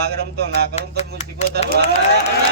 ભાગ રમતો ના કરું તો હું શીખોતર મારનાર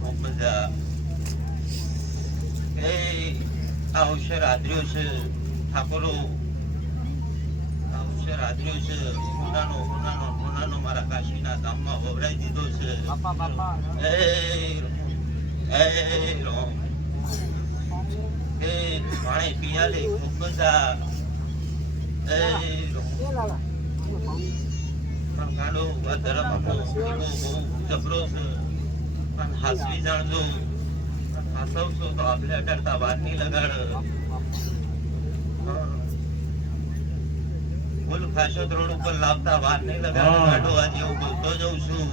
ખૂબ મજા. એ આ અવસર આદર્યો છે ઠાકોરો, આ અવસર આદર્યો છે. હોનાનો મારા કાશીના ધામમાં વવરાઈ દીધો છે. એ રોમ એ પાણી પિયાલે ખૂબ મજા. એ રોમ પણ ગાડો આ ધર્મ બહુ જબરો છે. પણ હાસવી જાણજો, હાસવશો તો આપણે અડરતા વાત નહીં લગાડ. ફૂલ ખાશોદ રોડ ઉપર લાવતા વાત નહીં લગાડ. ગાડો આજે હું બોલતો જઉં છું.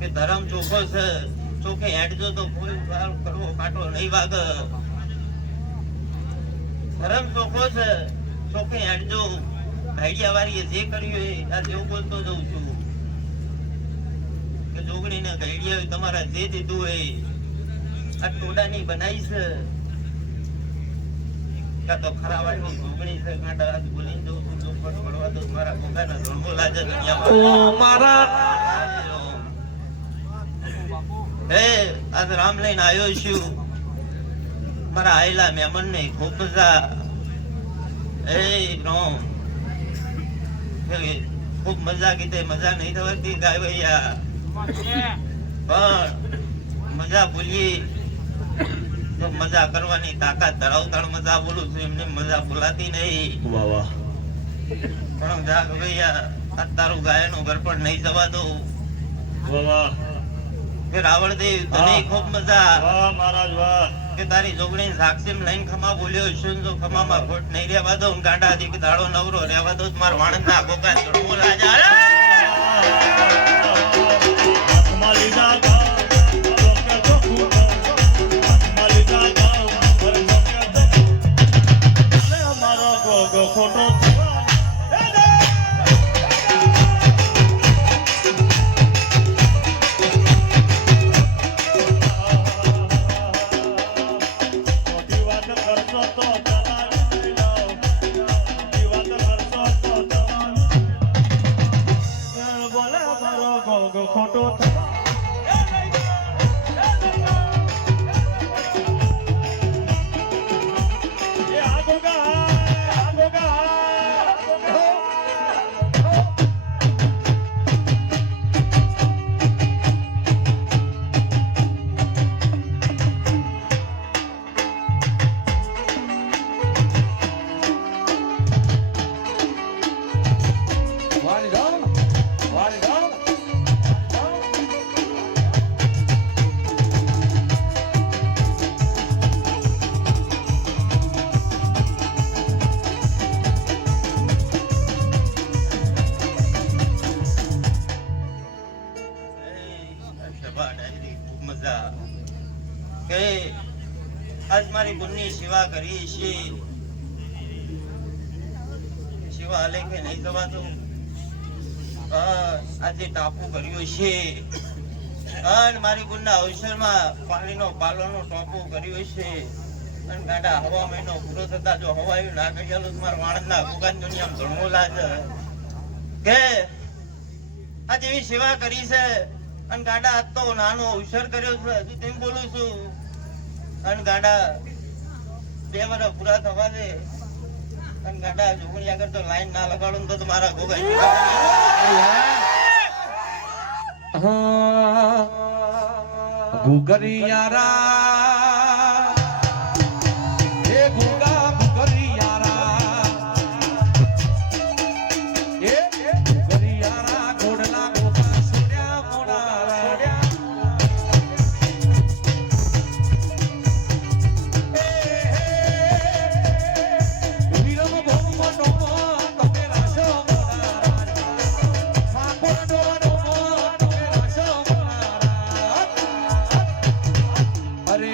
કે ધર્મ ચોખ્ખો છે, ચોખ્ખે હેડજો તો કોઈ કરવો કાંટો નહીં વાગ. ધર્મ ચોખ્ખો છે, ચોખ્ખે હેડજો. ભાઈડિયા વાળીએ જે કર્યું એ આજે એવું બોલતો જઉં છું કે જોગણીને ભાઈડિયા તમારા જે દીધું હોય આ ટોડાની બનાવી છે કાં તો ખરાવાળની જોગણી છે. કાંટા આજ બોલીને જઉં છું તો પડવા દો મારા ગોગાના ધણબો લાજે દુનિયામાં. મારા હે આજ રામ લઈને આવ્યો છું. મારા આયેલા મહેમાન ને ખૂબ મજા. એ રોમ ખૂબ મજા કીધે, મજા નહીં થવાતી ગાય ભૈયા. પણ મજા બોલીએ તો મજા કરવાની તાકાત ધરાવતા મજા બોલું છું, એમને મજા બોલાતી નહીં. પણ જાગ ભૈયા આ તારું ગાયનું ઘર પણ નહીં જવા દો. રાવણદેવ તને ખૂબ મજા. કે તારી જોગણી સાક્ષી લઈને ખમા બોલ્યો છું, જો ખમામાં ખોટ નહીં રહેવા દો. ગાંડા દીક દાડો નવરો રહેવા દો. માર વાણંદ ના ગોગા ધડમો લાજા. આજ મારી ગુણની સેવા કરી છે. સેવા આલેખે નહીં જવાતું. આજે ટાપુ કર્યો છે અને મારી ગુણના અવસરમાં પાણીનો પાલોનો ટોપો કર્યો છે. અને ગાડા હવા મહિનો પૂરો થતા જો હવાયું ના ગયેલું મારા વાણંદના ગોગાન દુનિયામાં ધણવો લાગે. કે આ જેવી સેવા કરી છે અને ગાડા આજ તો નાનો અવસર કર્યો છે હજુ તેમ બોલું છું. અને ગાડા 2 વર્ષ પૂરા થવા દે અને ગાડા જોગણી આગળ તો લાઈન ના લગાડું તો મારા ગોગા ગુગરિયારા એ ગુગા ગુગરિયારા એ ગુગરિયારા ઘોડલા ગોગા છોડ્યા મોડા છોડ્યા. અરે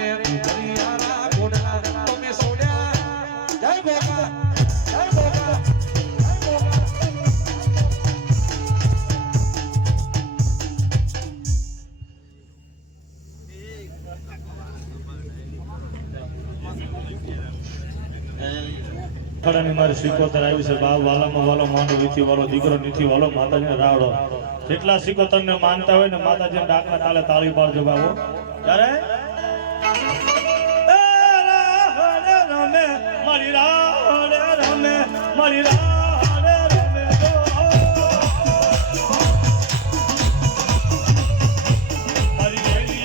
અખાડાની મારી સિકોતર આવી છે બાપ વાલામાં વાલો માંડો વીથી વાલો દીકરો નીથી વાલો માતાજીને રાવડો જેટલા સિકોતરને માનતા હોય ને માતાજીને ડાકના તાલે તાળી પાડજો બાબો ત્યારે મારી રાવડે રમે મારી રાવડે રમે મારી દેવી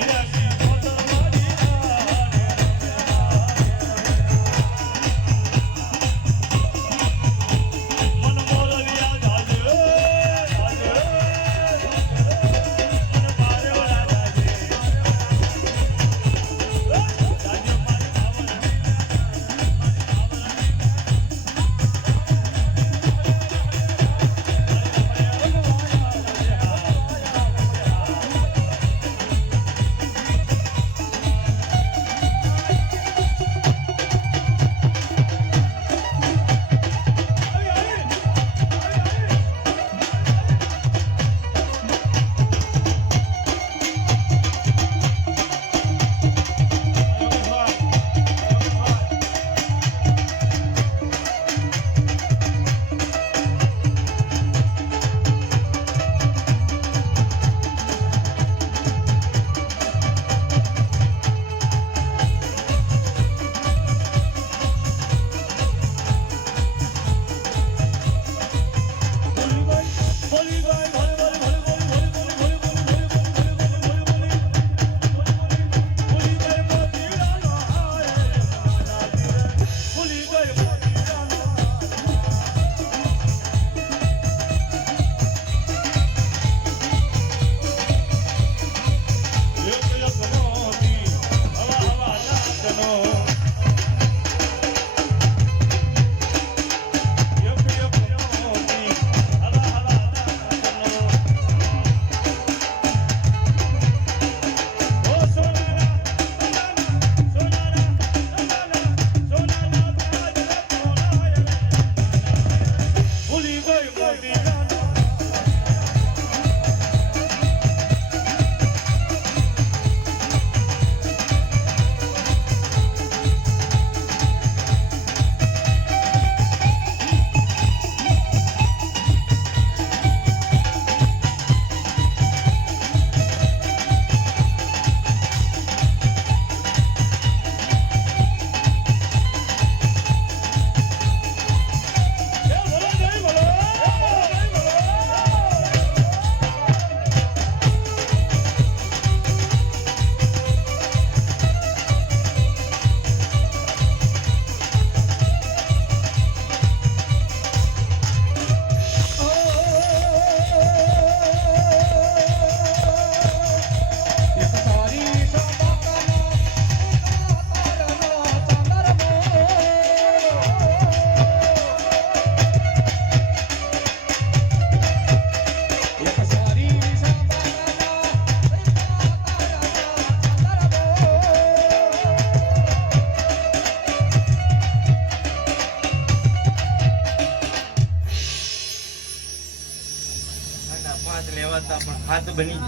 સિકોતર મારી લેવાતા પણ હાથ બની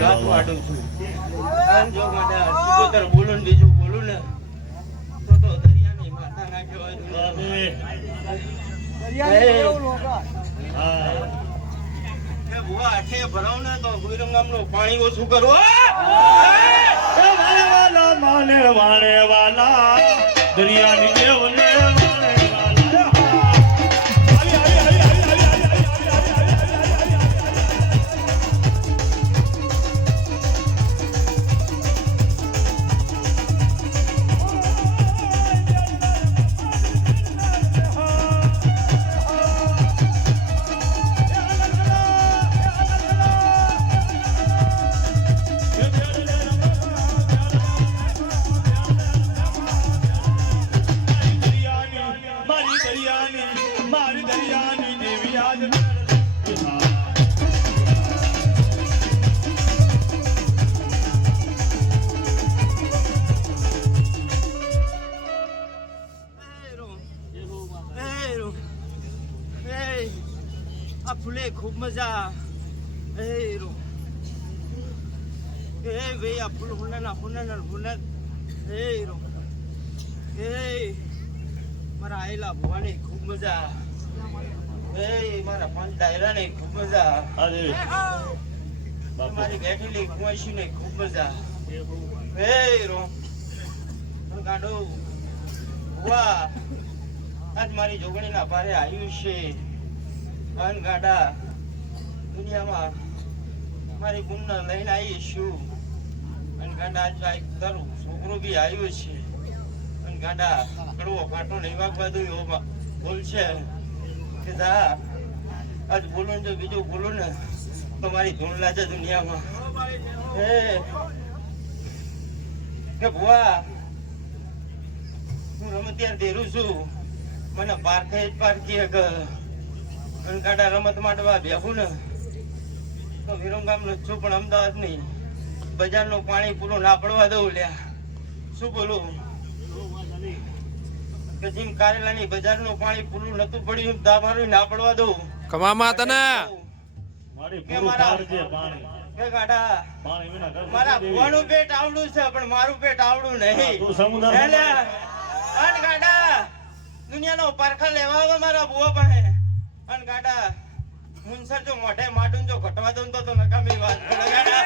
રાત વાડું છું જો માટે સિકોતર બોલું ને બીજું બોલું ને તો દરિયાની માથા નાખ્યો હોય આઠે ભરાવ ને તો ગુરંગામનું પાણી ઓછું કરો માને વાણે વાલા દરિયાની દેવને મારી દરિયાની દેવી આજ આ ફૂલે ખૂબ મજા એ ભાઈ આ ફૂલ હુનર એ મારા આયલા ભવાની ખૂબ મજા. એ મારા પંચ ડાયરા ને ખૂબ મજા. આજે બાપુ મારી બેઠેલી કુંવાસી ને ખૂબ મજા. એ રો ગાંડો વાહ, આજ મારી જોગણી ના ભારે આવ્યું છે. અન ગાડા દુનિયામાં મારી ગુણ લઈને આવી છું. અને ગાંડા આજ આ તારું છોકરો બી આવ્યો છે. અને ગાંડા કડવો કાંટો નહીં વાગવા દઉં એવો બોલશે કે જા આજ બોલો ને જો બીજું બોલો ને તો મારી ધૂણ લાગે દુનિયામાં. કે ભુવા હું રમત ત્યાં દેરું છું, મને પારખે જ પારખી ગાંડા રમત માટે બેહું ને તો વિરમગામ નો છું, પણ અમદાવાદ નહીં. બજારનું પાણી પૂરું ના પડવા દઉં લ્યા. શું બોલું કે જેમ કારેલાની બજારનું પાણી પૂરું નતું પડ્યું મારું ના પડવા દઉં. કમામાં તને મારી કે પૂરું મારા પાડજે પાણી કે ગાડા પાણી વિના ઘર મારા નથી ભુવાનું પેટ આવડું છે પણ મારું પેટ આવડું નહીં. તું સમુદ્ર એટલે અન ગાડા દુનિયાનો પારખા લેવા આવે મારા ભુવા પાસે. અન ગાડા મુનસર જો મોઢે માડું જો ઘટવા દઉં તો નકામી વાત કરે ગાડા.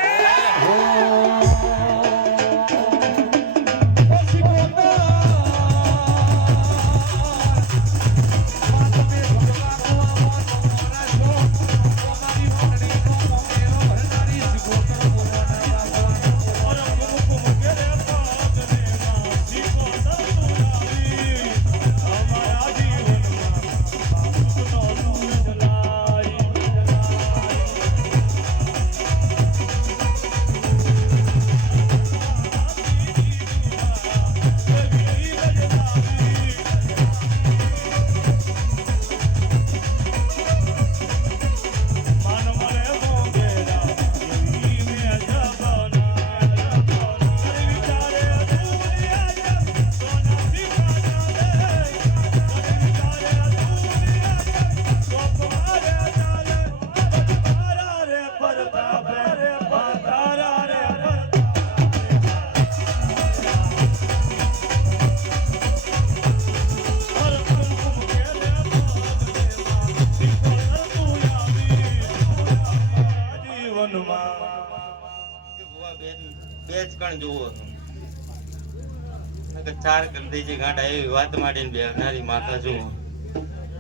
ચાર કરી દેજે ગાંડા એવી વાત માંડીને બેહનારી માતા છું.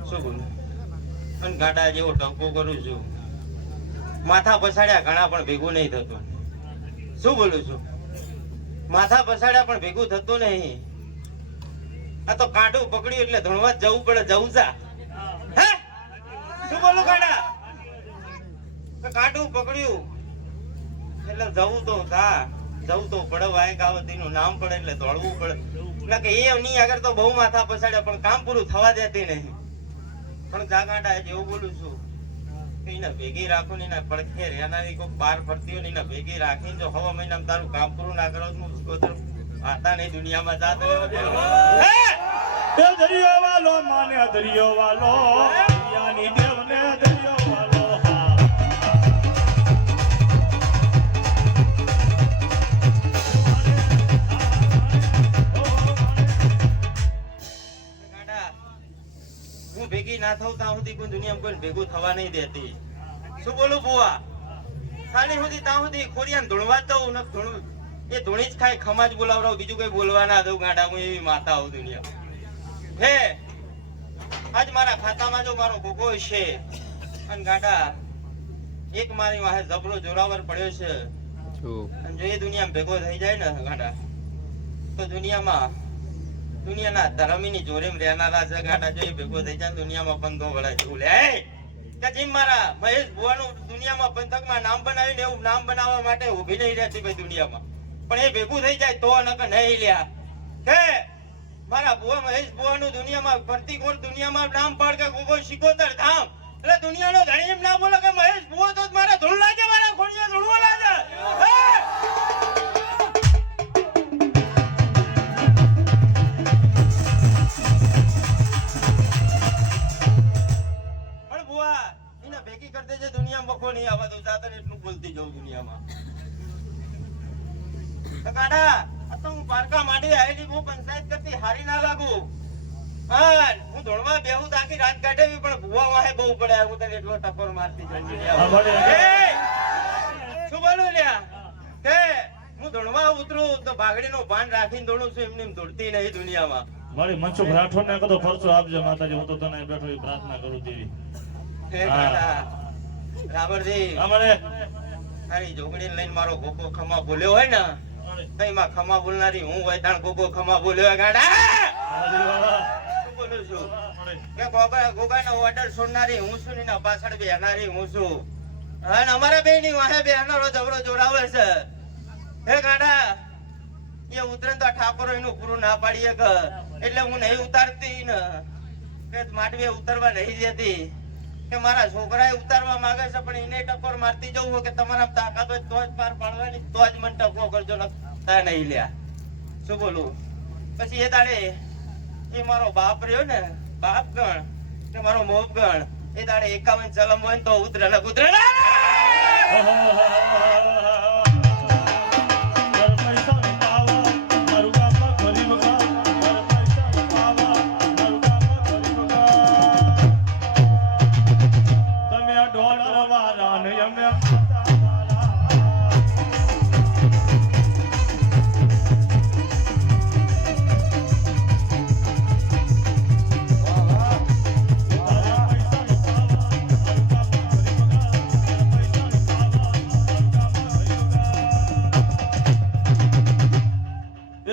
શું બોલું અને ગાંડા જેવો ટકો કરું છું. માથા પછાડ્યા ઘણા પણ ભેગું નહીં થતું. શું બોલું છું માથા પછાડ્યા પણ ભેગું થતું નહીં. આ તો કાંટું પકડ્યું એટલે ધણવા જ જવું પડે. જવું છે હે શું બોલું ગાંડા કાંટું પકડ્યું એટલે જવું તો થા જવું તો પડે. વાયક આવતી નું નામ પડે એટલે દોડવું પડે. એટલે કે એ ની આગળ તો બહુ માથા પછાડ્યા પણ કામ પૂરું થવા દેતી નહીં. પણ જાગાંડા જેવું બોલું છું કે એને ભેગી રાખો ને પડખે રહેનારી કોઈ બાર ફરતી હોય ને એને ભેગી રાખીને જો હવા મહિનામાં તારું કામ પૂરું ના કરો આતા નહીં દુનિયામાં જાત દરિયો વાલો માને દરિયો વાલો દરિયાની દેવને દરિયો વાલો. હું ભેગી ના થઉં ત્યાં સુધી કોઈ દુનિયામાં કોઈ ભેગું થવા નહીં દેતી. શું બોલું બુઆ ખાલી સુધી ત્યાં સુધી ખોરિયાને ધૂણવા જ દઉં ને ધૂણું એ ધૂણી જ ખાય ખમા જ બોલાવડાવું બીજું કઈ બોલવા ના દઉં. ગાંડા હું એવી માતા આવું દુનિયા. હે આજ મારા ખાતામાં જો મારો ભોગો છે અને ગાંડા એક મારી વાહે જબરો જોરાવર પડ્યો છે. અને જો એ દુનિયામાં ભેગો થઈ જાય ને ગાંડા તો દુનિયાના ધર્મીની જોરેમ રહેનારા છે ગાંડા. જો એ ભેગો થઈ જાય દુનિયામાં પંથો વળાય એવું લે કે જેમ મારા મહેશ ભુવાનું દુનિયામાં પંથકમાં નામ બનાવીને એવું નામ બનાવવા માટે ઉભી નહીં રહેતી ભાઈ દુનિયામાં. પણ એ ભેગું થઈ જાય તો નકર નહીં લ્યા. હે મારા ભુવા મહેશ ભુવાનું દુનિયામાં ફરતી કોણ દુનિયામાં નામ પાડ કે ગોગો શિકોતર ધામ એટલે દુનિયાનો ધણી એમ ના બોલે કે મહેશ ભુવો તો મારા ધૂળ લાગે મારા ખોડિયા ધૂળવા લાગે. ભેગી કરી દેજે દુનિયામાં બખો નહીં આવવા દઉં. જાતને એટલું બોલતી જાઉં દુનિયામાં. તો કાઢા આ તો હું પારકા માંડી આવેલી બહુ પંચાયત કરતી હારી ના લાગુ. હા હું ધોળમાં બેહું તો આખી રાત કાઢેવી પણ ભૂવા વાહે બહુ પડે હું તને એટલો ટકોર મારતી જલ્દી લે હા, ભલે. શું બોલું લ્યા કે હું ધોળમાં ઉતરું તો બાગડીનો ભાન રાખીને દોડું છું એમને એમ દોડતી નહીં દુનિયામાં મારી મનસુખ રાઠોડ ને કદો પરચો આપજો માતાજી હું તો તને અહીં બેઠો પ્રાર્થના કરું દેવી હે હા. કાકા રાબરજી અમારે તારી જોગણી લઈને મારો ગોગો ખમા બોલ્યો હોય ને તઈ માં ખમા બોલનારી હું હોય તાણ ગોગો ખમા બોલ્યો હોય ગાડા શું બોલું છું કે ગોગાનો ઓર્ડર છોડનારી હું છું ને એના પાછળ બેહનારી હું છું અને અમારા બેની વાહે બેહનારો જબરો જોડાવે છે હે ગાડા એ ઉતરણ તો ઠાકોરો એનું પૂરું ના પાડીએ કે એટલે હું નહીં ઉતારતી ને કે માટવે ઉતરવા નહીં દેતી કે મારા છોકરાએ ઉતારવા માંગે છે પણ એને ટકોર મારતી જવું કે તમારા તાકાત હોય તો જ પાર પાડવાની તો જ મને ટકો કરજો નતા નહીં લ્યા શું બોલું પછી એ દાડે એ મારો બાપ રહ્યો ને બાપ ગણ કે મારો મોપ ગણ એ દાડે 51 ચલમ હોય ને તો ઉતરે ને કુતરે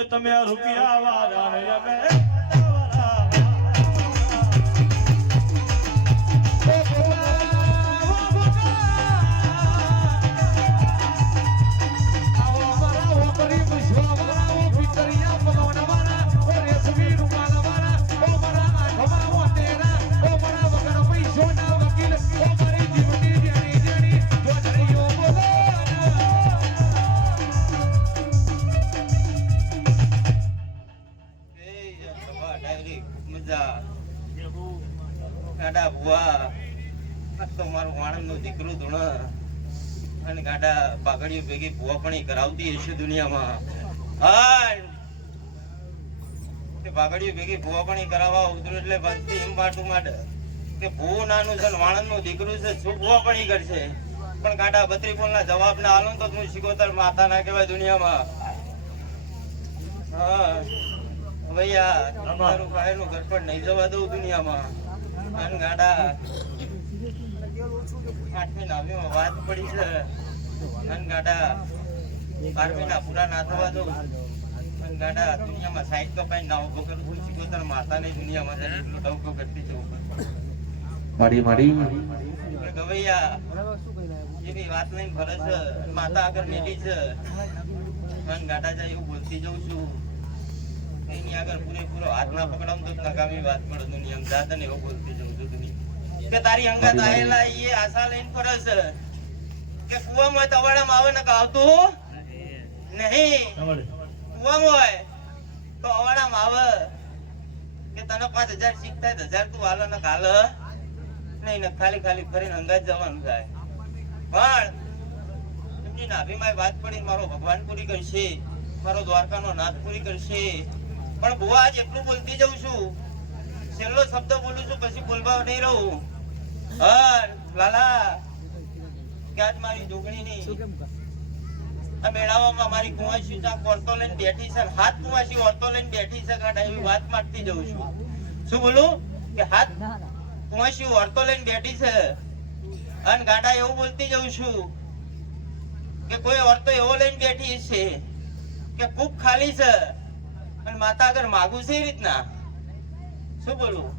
તમે રૂપિયા વાળા ને અમે ગાડા ભુવા આ તો મારું વાણંદનું દીકરું ધૂણ અને ગાડા પાઘડીઓ ભેગી ભુવા પણ કરાવતી હશે દુનિયામાં હા તે પાઘડીઓ ભેગી ભુવા પણ કરાવવા ઉતરું એટલે ભક્તિ એમ પાટું માટે કે ભૂ નાનું છે વાણંદનું દીકરું છે શું ભુવા પણ કરશે પણ ગાડા 32 ફોનના જવાબ ના આલું તો હું શિકોતર માતા ના કહેવાય દુનિયામાં હા ભૈયા તમારું ભાઈનું ઘર પણ નહીં જવા દઉં દુનિયામાં અને ગાડા 8મી 9મીમાં વાત પડી છે અને ગાડા 12મીના પૂરા ના થવા દઉં અને ગાડા દુનિયામાં 60 તો કઈ ના ઉભો કરું છું શિકોતર માતાને દુનિયામાં જઈને એટલું ટવકો કરતી જવું માડી કે ગવૈયા એવી વાત લઈને ફરે છે માતા આગળ મેલી છે અને ગાડા જાય એવું બોલતી જઉં છું એની આગળ પૂરેપૂરો હાથ ના પકડાવ તો નકામી વાત પડે દુનિયામાં દાદા ને એવું બોલતી જઉં છું દુનિયા કે તારી અંગત આયેલા એ આશા લઈને ફરે છે કે કુવામાં તવાડામાં આવે ને આવતું નહીં કુવામાં હોય તો અવાડામાં આવે કે તને 5000 શીખતા 1000 તું હાલ ને હાલ નહીં ને ખાલી ફરીને અંગાત જવાનું થાય પણ એમની નાભીમાં વાત પડી મારો ભગવાન પૂરી કરશે મારો દ્વારકાનો નાથ પૂરી કરશે પણ બુવા આજ એટલું બોલતી જઉં છું છેલ્લો શબ્દ બોલું છું પછી બોલવા નહીં રહું હા લાલા કે આજ મારી જોગણીની આ મેળાવામાં મારી કુંવાસી ઓરતો લઈને બેઠી છે હાથ કુંવાસી ઓરતો લઈને બેઠી છે કાઢા એવી વાત માંગતી જઉં છું શું બોલું કે હાથ કુંવાસી ઓરતો લઈને બેઠી છે અને ગાડા એવું બોલતી જઉં છું કે કોઈ ઓરતો એવો લઈને બેઠી છે કે કુક ખાલી છે અને માતા આગળ માગું છે એ રીતના શું બોલું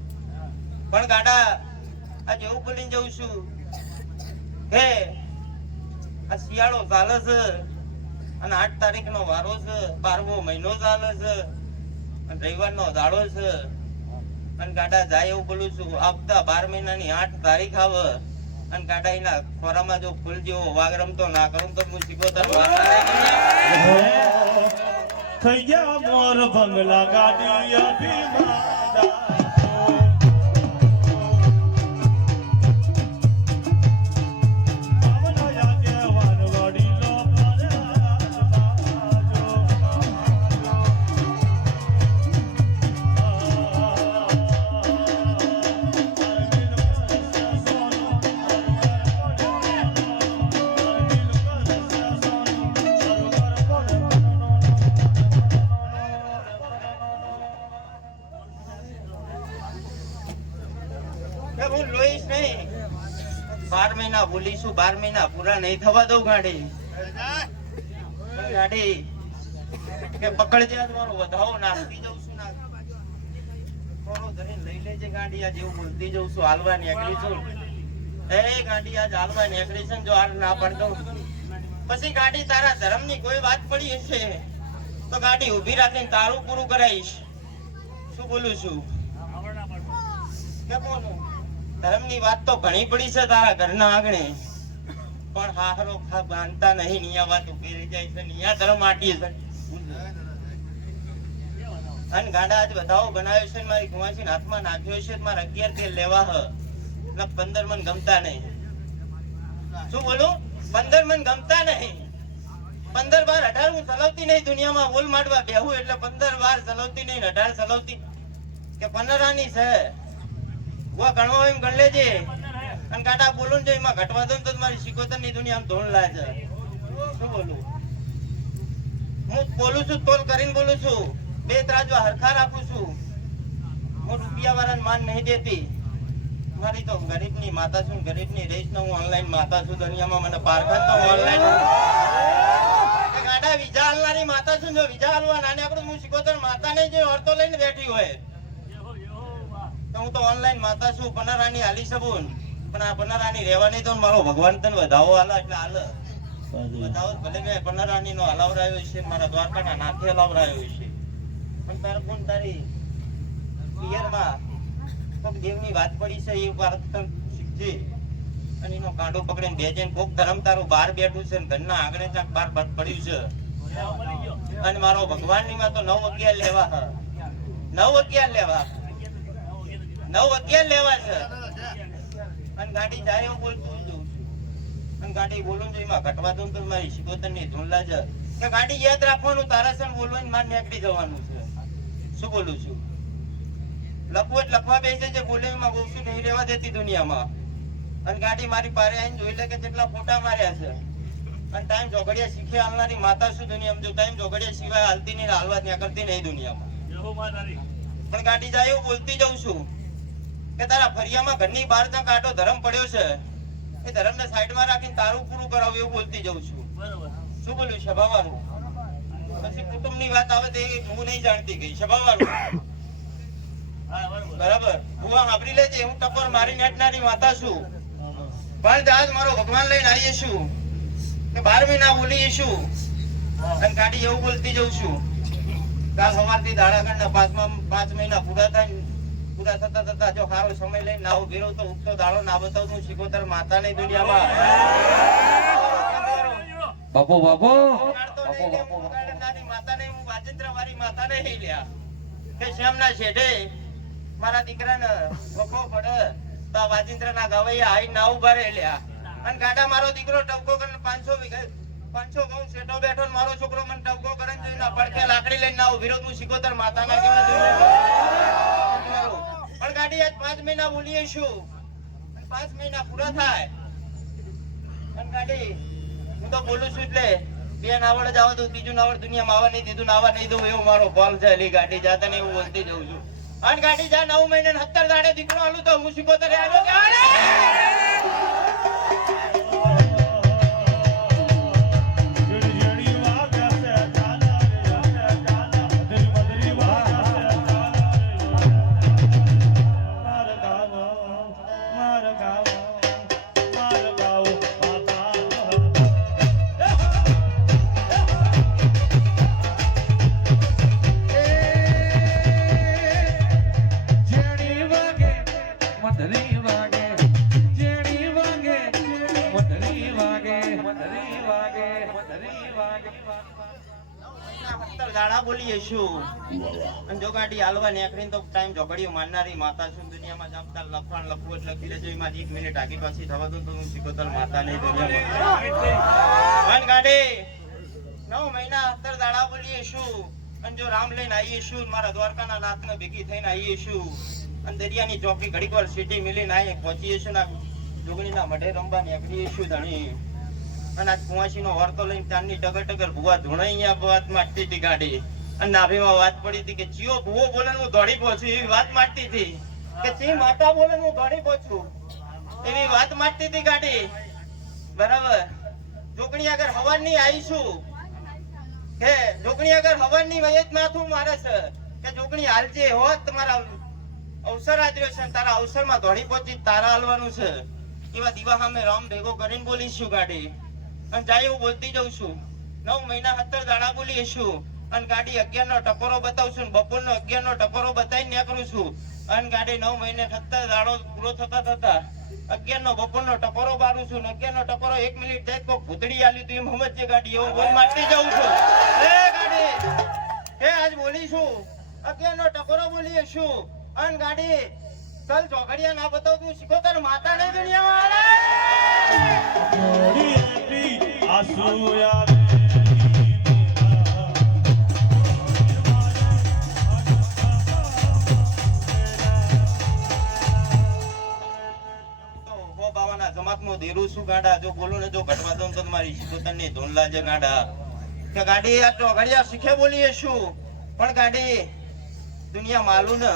પણ ગાડા આ જેવું બોલીને જઉં છું હે આ શિયાળો ચાલે છે અને 8 તારીખનો વારો છે 12મો મહિનો ચાલે છે અને રવિવારનો દાડો છે અને ગાડા જાય એવું બોલું છું આવતા 12 મહિનાની 8 તારીખ આવે અને ગાડા એના ખોરામાં જો ફૂલ જેવો વાગ રમતો ના કરું તો હું શીખોતર થઈ ગયા મોર બંગલા ગાડી અભિમાન મહિના બોલીશું 12 મહિના પૂરા નહીં થવા દઉં ગાડી. ગાડી કે પકડજે આજ મારો વધાવો નાખતી જઉં છું ના થોડો ધરીને લઈ લેજે ગાડી આજ એવું બોલતી જઉં છું હાલવા નીકળી છું એ ગાડી આજ હાલવા નીકળી છે ને જો હાલ ના પડતો પછી ગાડી તારા ધર્મની કોઈ વાત પડી હશે તો ગાડી ઊભી રાખીને તારું પૂરું કરાવીશ. શું બોલું છું કે બોલું ધર્મની વાત તો ઘણી પડી છે તારા ઘરના આંગણે પણ હારો બાંધતા નહીં નિયા વાત ઉભી રહી જાય છે નિયા ધર્મ આટી છે અને ગાડા આજ બધાઓ બનાવ્યો છે મારી કુંવાસી હાથમાં નાખ્યો છે મારે 11 તેલ લેવા હ 15 મન ગમતા નહીં. શું બોલું 15 મન ગમતા નહીં 15 વાર 18 હું ચલાવતી નહીં દુનિયામાં બોલ માંડવા બેહું એટલે 15 વાર ચલાવતી નહીં 18 ચલાવતી કે 15 આની છે વા ગણવા એમ ગણ લેજે અને ગાડા બોલું ને એમાં ઘટવા દો તો મારી સિકોતર ની દુનિયા ધોણ લાગે. શું બોલું હું બોલું છું તોલ કરીને બોલું છું બે ત્રાજવા હરખા રાખું છું હું રૂપિયા વાળાને માન નહીં દેતી. મારી તો ગરીબની માતા છું ગરીબની રહીશ ને હું ઓનલાઈન માતા છું દુનિયામાં મને પારખા તો ઓનલાઈન ગાડા વિજા હાલનારી માતા છું જો વિજા હાલવા નાની આપણે હું સિકોતર માતા નહીં જે ઓરતો લઈને બેઠી હોય તો હું તો ઓનલાઈન માતા છું પનારાની હાલી શકું પણ આ પનારાની રહેવાની તો મારો ભગવાન તને વધાવો હાલે એટલે હાલે વધાવો ભલે મેં પનારાની નો હલાવરાયો છે મારા દ્વારકાના નાથે હલાવરાયો છે પણ તાર કોણ તારી પિયરમાં કોક દેવની વાત પડી છે એ વાત તને શીખજે અને એનો કાંડો પકડીને બેજે કોક ધર્મ તારું બહાર બેઠું છે ને ઘરના આંગણે ક્યાંક બહાર પડ્યું છે અને મારો ભગવાનની માં તો 9-11 લેવા 9-11 લેવા 9-11 લેવા છે અને ગાડી જાય એવું બોલતું જઉં છું અને ગાડી બોલું છું એમાં ઘટવા દઉં તો મારી સિકોતર ની ધૂન લાગે કે ગાડી યાદ રાખવાનું તારા છે બોલવાનું માર નીકળી જવાનું છે. શું બોલું છું લખવું એટલે લખવા બેસે છે બોલે એમાં ઓછું નહીં રહેવા દેતી દુનિયામાં અને ગાડી મારી પારે આવીને જોઈ લે કે કેટલા ફોટા માર્યા છે અને ટાઈમ જોગડિયા શીખે હાલનારી માતા શું દુનિયામાં જો ટાઈમ જોગડિયા સિવાય હાલતી નહીં હાલવા ત્યાં કરતી નહીં દુનિયામાં પણ ગાડી જાય એવું બોલતી જઉં છું કે તારા ફરિયામાં ઘરની બહાર ત્યાં કાંટો ધર્મ પડ્યો છે એ ધર્મને સાઈડમાં રાખીને તારું પૂરું કરાવું એવું બોલતી જઉં છું. શું બોલ્યું સભાવાળું પછી કુટુંબની વાત આવે તો હું નહીં જાણતી ગઈ સભાવાળું બરાબર ભુવા સાંભળી લેજે હું ટકોર મારી નેટનારી માતા છું પણ આજ મારો ભગવાન લઈને આવીએ છું કે 12 મહિના બોલીએ છું અને ગાડી એવું બોલતી જઉં છું કાલ સવારથી દાડા ગણના 5 મહિના પૂરા થાય પૂરા થતા જો સારો સમય લઈને ના ઉભી રહું તો ઉગતો દાડો ના બતાવું છું સિકોતર માતા ની દુનિયામાં બાપુ બાપુ માતા ને હું વાજિંદ્ર વાળી માતા ને લ્યા કે શ્યામના શેઠે મારા દીકરાને વખો પડે તો આ વાજિંદ્ર ના ગવૈયા આઈ ના ઉભા રહે લ્યા અને ગાડા મારો દીકરો ટપકો કરીને 500 ઘઉં શેઠો બેઠો મારો છોકરો મને ટપકો કરે જોઈને પડકે લાકડી લઈને ના ઉભી રહું સિકોતર માતા ના પણ ગાડી આજ 5 મહિના બોલીએ છું 5 મહિના પૂરા થાય અને ગાડી હું તો બોલું છું એટલે બે નાવડ જ આવતું ત્રીજું નાવડ દુનિયામાં આવવા નહીં દીધું નાવા નહીં દઉં એવું મારો બોલ છે એલી ગાડી જાતા ને એવું બોલતી જઉં છું અને ગાડી જા 9 મહિને 70 દાડે દીકરો આલું તો હું સિકોતર આવ્યો કે બોલીએ છું અને જો ગાડી હાલવા નીકળીને તો ટાઈમ જોગડીઓ મારનારી માતા છું દુનિયામાં જમતા લખવાનું લખવું એટલે લખી લેજો એમાં 1 મિનિટ આગી પાછી થવા દો તો હું સિકોતર માતા નહીં દુનિયામાં ગાડી 9 મહિના 70 દાડા બોલીએ છું અને જો રામ લઈને આવીએ છું મારા દ્વારકાના નાથને ભેગી થઈને આવીએ છું અને દરિયાની ચોકી ઘડીક વાર સિટી મિલીને આવી પહોંચીએ છું ને જોગણીના મઢે રમવા નીકળીએ છું ધણી અને આજ કુંવાસી નો વર્તો લઈને ચાંદની ટગર ભુવા ધૂણા અહીંયા વાત માંડતી હતી ગાડી અને નાભીમાં વાત પડી હતી કે ચિયો ભુવો બોલે હું દોડી પહોંચું એવી વાત માંડતી હતી કે ચી માતા બોલે હું દોડી પહોંચું એવી વાત માંડતી હતી ગાડી બરાબર જોગણી આગળ હવાની આવીશું કે જોગણી આગળ હવાની વયજ માથું મારે છે કે જોગણી હાલજે હોત તમારા અવસર આદ્યો છે તારા અવસરમાં દોડી પહોંચી તારા હાલવાનું છે એવા દીવા સામે રામ ભેગો કરીને બોલીશું ગાડી અને જાય એવું બોલતી જઉં છું 9 મહિના 17 દાડા બોલીશું અને ગાડી 11 નો ટપોરો બતાવશું બપોરનો 11 નો ટપોરો બતાવીને નીકળું છું અને ગાડી 9 મહિને 17 દાડો પૂરો થતા 11 નો બપોરનો ટપોરો બારું છું 11 નો ટપોરો 1 મિનિટ જાય તો ભૂતડી આલ્યું તું એમ સમજજે ગાડી એવું બોલ મારતી જાઉં છું એ ગાડી એ આજ બોલીશું 11 નો ટપોરો બોલીશું અને ગાડી ચલ ચોકડિયા ના બતાવ તું શીખોતર માતા નહીં દુનિયામાં જમાતમાં દેરું છું ગાડા જો બોલું ને જો ઘટવા દઉં તો તમારી શીખોતરની ધૂન લાજે ગાડા કે ગાડી આ ચોકડિયા શીખે બોલીએ શું પણ ગાડી દુનિયા માલું ને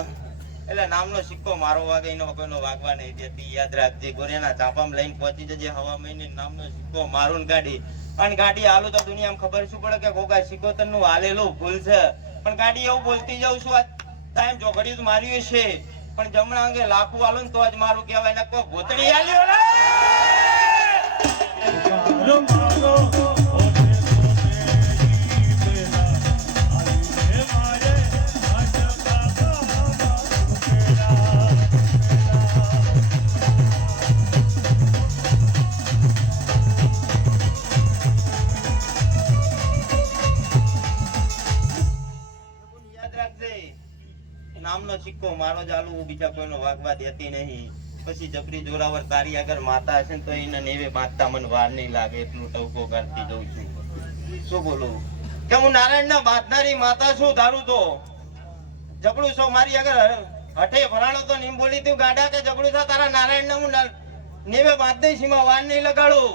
એટલે નામનો સિક્કો મારો વાગે એનો કોઈનો વાગવા નહીં દેતી યાદ રાખજે ગોરિયાના ચાપામાં લઈને પહોંચી જજે હવા મહિને નામનો સિક્કો મારું ગાડી અને ગાડી હાલું તો દુનિયામાં ખબર શું પડે કે કોકા સિકોતર નું હાલેલું ભૂલ છે પણ ગાડી એવું બોલતી જાઉં છું આ ટાઈમ ચોકડિયું માર્યું છે પણ જમણા અંગે લાખું હાલું ને તો જ મારું કહેવાય ને કોઈ ભૂતડી હાલ્યો ને નામનો સિક્કો મારો ચાલુ બીજા કોઈનો વાગવા દેતી નહીં પછી જબરી જોરાવર તારી આગળ માતા હશે તો એને નેવે બાંધતા મને વાર નહીં લાગે એટલું ટવકો કરતી જઉં છું શું બોલું કે હું નારાયણ ના બાંધનારી માતા છું ધારું તો જબડું છો મારી આગળ હઠે ભરાણો તો નીમ બોલી તું ગાડા કે જબડું છો તારા નારાયણ ના હું નેવે બાંધ દઈશ એમાં વાર નહીં લગાડું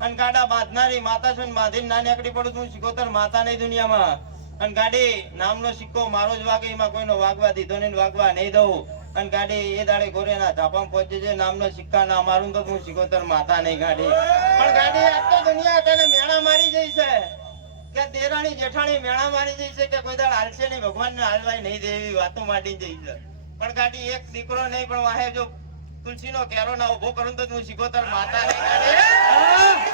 અને ગાડા બાંધનારી માતા છું બાંધીને ના નીકળી પડું તું શીખોતર માતા નહીં દુનિયામાં અને ગાડી નામનો સિક્કો મારો જ વાગે એમાં કોઈનો વાગવા દીધો નહીં વાગવા નહીં દઉં અને ગાડી એ દાડે ગોરેના ધાપામાં પહોંચે છે નામનો સિક્કા ના મારું તો હું શીખોતર માતા નહીં ગાડી પણ ગાડી આ તો દુનિયા તને મેણા મારી જઈ છે કે દેરાણી જેઠાણી મેણા મારી જઈ છે કે કોઈ દાડ હાલશે નહીં ભગવાનને હાલવાય નહીં દે એવી વાતો માંડી જઈ છે પણ ગાડી એક દીકરો નહીં પણ વાહે જો તુલસીનો કેરો ના ઉભો કરું તો હું શીખોતર માતા નહીં ગાડી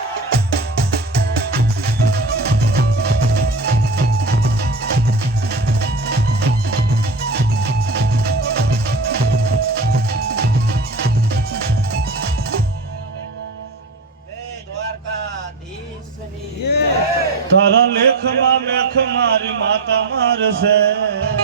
તારા લેખમાં મેખ મારી માતા મારશે